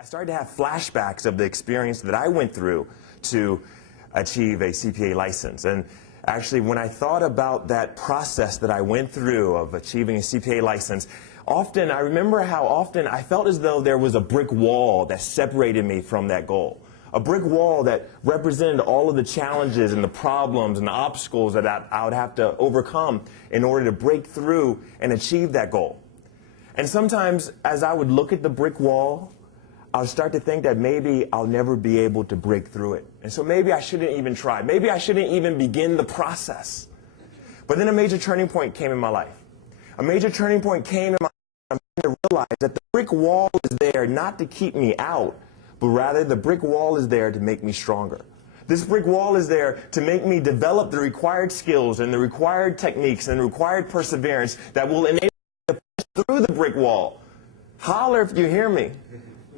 I started to have flashbacks of the experience that I went through to achieve a CPA license. And actually, when I thought about that process that I went through of achieving a CPA license, I remember how often I felt as though there was a brick wall that separated me from that goal. A brick wall that represented all of the challenges and the problems and the obstacles that I would have to overcome in order to break through and achieve that goal. And sometimes, as I would look at the brick wall, I'll start to think that maybe I'll never be able to break through it. And so maybe I shouldn't even try. Maybe I shouldn't even begin the process. But then a major turning point came in my life. A major turning point came in my life to realize that the brick wall is there not to keep me out, but rather the brick wall is there to make me stronger. This brick wall is there to make me develop the required skills and the required techniques and the required perseverance that will enable me to push through the brick wall. Holler if you hear me.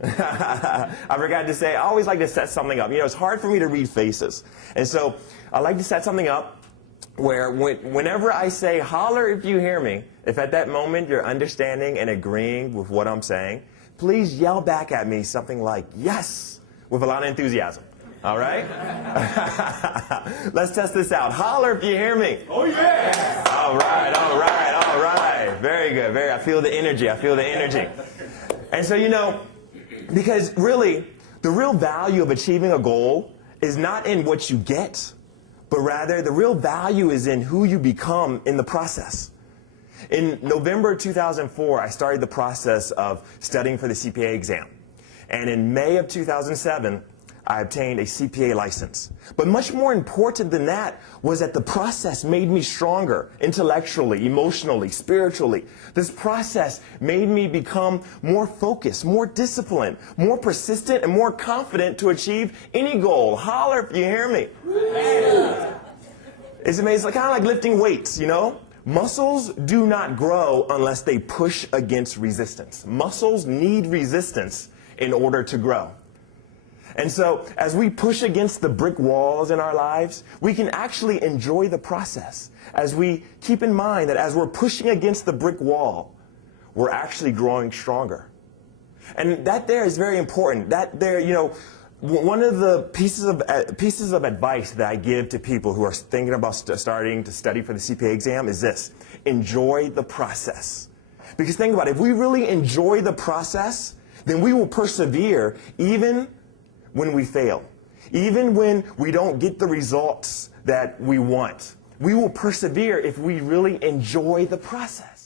I forgot to say, I always like to set something up. You know, it's hard for me to read faces. And so I like to set something up where whenever I say, holler if you hear me, if at that moment you're understanding and agreeing with what I'm saying, please yell back at me something like, yes, with a lot of enthusiasm. All right? Let's test this out. Holler if you hear me. Oh, yeah! All right, all right, all right. Very good. I feel the energy. I feel the energy. And so, you know, because really, the real value of achieving a goal is not in what you get, but rather the real value is in who you become in the process. In November 2004, I started the process of studying for the CPA exam. And in May of 2007, I obtained a CPA license. But much more important than that was that the process made me stronger intellectually, emotionally, spiritually. This process made me become more focused, more disciplined, more persistent, and more confident to achieve any goal. Holler if you hear me. It's amazing. It's kind of like lifting weights, you know? Muscles do not grow unless they push against resistance. Muscles need resistance in order to grow. And so, as we push against the brick walls in our lives, we can actually enjoy the process. As we keep in mind that as we're pushing against the brick wall, we're actually growing stronger. And that there is very important. That there, you know, one of the pieces of advice that I give to people who are thinking about starting to study for the CPA exam is this: enjoy the process. Because think about it, if we really enjoy the process, then we will persevere even when we fail. Even when we don't get the results that we want. We will persevere if we really enjoy the process.